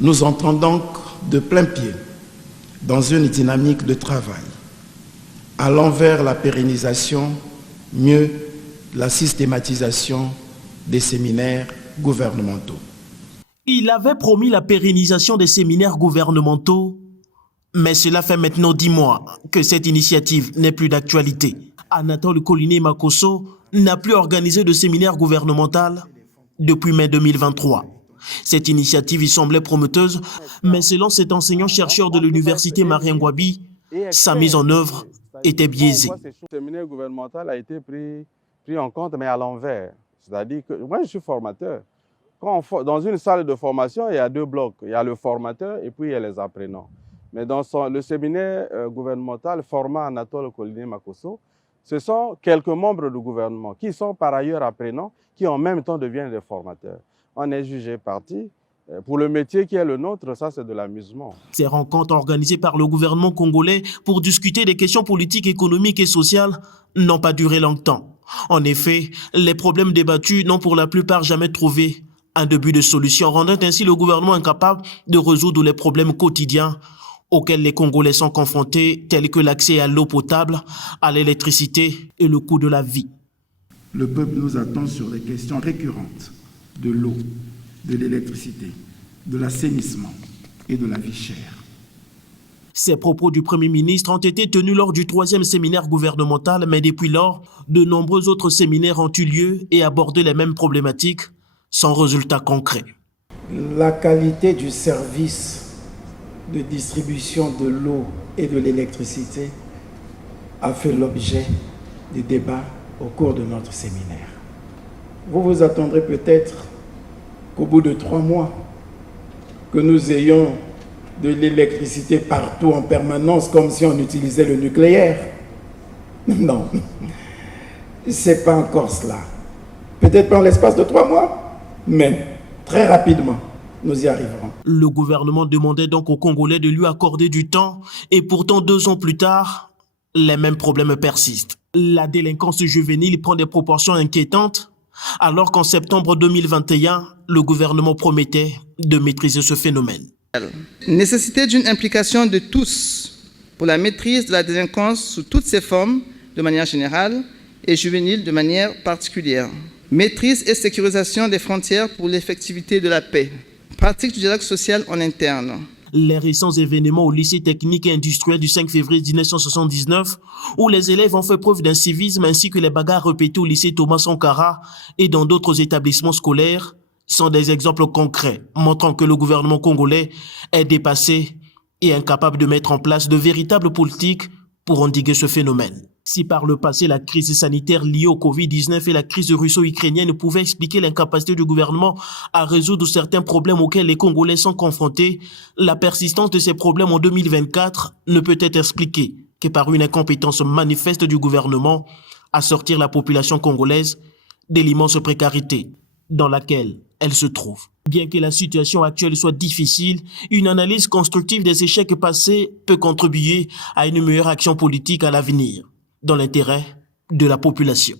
Nous entrons donc de plein pied dans une dynamique de travail allant vers la pérennisation, mieux la systématisation des séminaires gouvernementaux. Il avait promis la pérennisation des séminaires gouvernementaux, mais cela fait maintenant 10 mois que cette initiative n'est plus d'actualité. Anatole Koliné-Makosso n'a plus organisé de séminaire gouvernemental depuis mai 2023. Cette initiative y semblait prometteuse, mais selon cet enseignant-chercheur de l'université Marien Ngouabi, sa mise en œuvre était biaisée. Le séminaire gouvernemental a été pris en compte, mais à l'envers. C'est-à-dire que moi, je suis formateur. Dans une salle de formation, il y a 2 blocs. Il y a le formateur et puis il y a les apprenants. Mais dans le séminaire gouvernemental format Anatole Koliné-Makosso, ce sont quelques membres du gouvernement qui sont par ailleurs apprenants, qui en même temps deviennent des formateurs. On est jugé parti. Pour le métier qui est le nôtre, ça c'est de l'amusement. Ces rencontres organisées par le gouvernement congolais pour discuter des questions politiques, économiques et sociales n'ont pas duré longtemps. En effet, les problèmes débattus n'ont pour la plupart jamais trouvé un début de solution, rendant ainsi le gouvernement incapable de résoudre les problèmes quotidiens auxquels les Congolais sont confrontés, tels que l'accès à l'eau potable, à l'électricité et le coût de la vie. Le peuple nous attend sur les questions récurrentes de l'eau, de l'électricité, de l'assainissement et de la vie chère. Ces propos du Premier ministre ont été tenus lors du 3e séminaire gouvernemental, mais depuis lors, de nombreux autres séminaires ont eu lieu et abordé les mêmes problématiques sans résultat concret. La qualité du service de distribution de l'eau et de l'électricité a fait l'objet des débats au cours de notre séminaire. Vous vous attendrez peut-être qu'au bout de 3 mois, que nous ayons de l'électricité partout en permanence, comme si on utilisait le nucléaire. Non, c'est pas encore cela. Peut-être pas en l'espace de 3 mois, mais très rapidement, nous y arriverons. Le gouvernement demandait donc aux Congolais de lui accorder du temps, et pourtant 2 ans plus tard, les mêmes problèmes persistent. La délinquance juvénile prend des proportions inquiétantes, alors qu'en septembre 2021, le gouvernement promettait de maîtriser ce phénomène. Nécessité d'une implication de tous pour la maîtrise de la délinquance sous toutes ses formes, de manière générale, et juvénile de manière particulière. Maîtrise et sécurisation des frontières pour l'effectivité de la paix. Pratique du dialogue social en interne. Les récents événements au lycée technique et industriel du 5 février 1979, où les élèves ont fait preuve d'incivisme, ainsi que les bagarres répétées au lycée Thomas Sankara et dans d'autres établissements scolaires, sont des exemples concrets montrant que le gouvernement congolais est dépassé et incapable de mettre en place de véritables politiques pour endiguer ce phénomène. Si par le passé la crise sanitaire liée au Covid-19 et la crise russo-ukrainienne pouvaient expliquer l'incapacité du gouvernement à résoudre certains problèmes auxquels les Congolais sont confrontés, la persistance de ces problèmes en 2024 ne peut être expliquée que par une incompétence manifeste du gouvernement à sortir la population congolaise de l'immense précarité dans laquelle elle se trouve. Bien que la situation actuelle soit difficile, une analyse constructive des échecs passés peut contribuer à une meilleure action politique à l'avenir, dans l'intérêt de la population.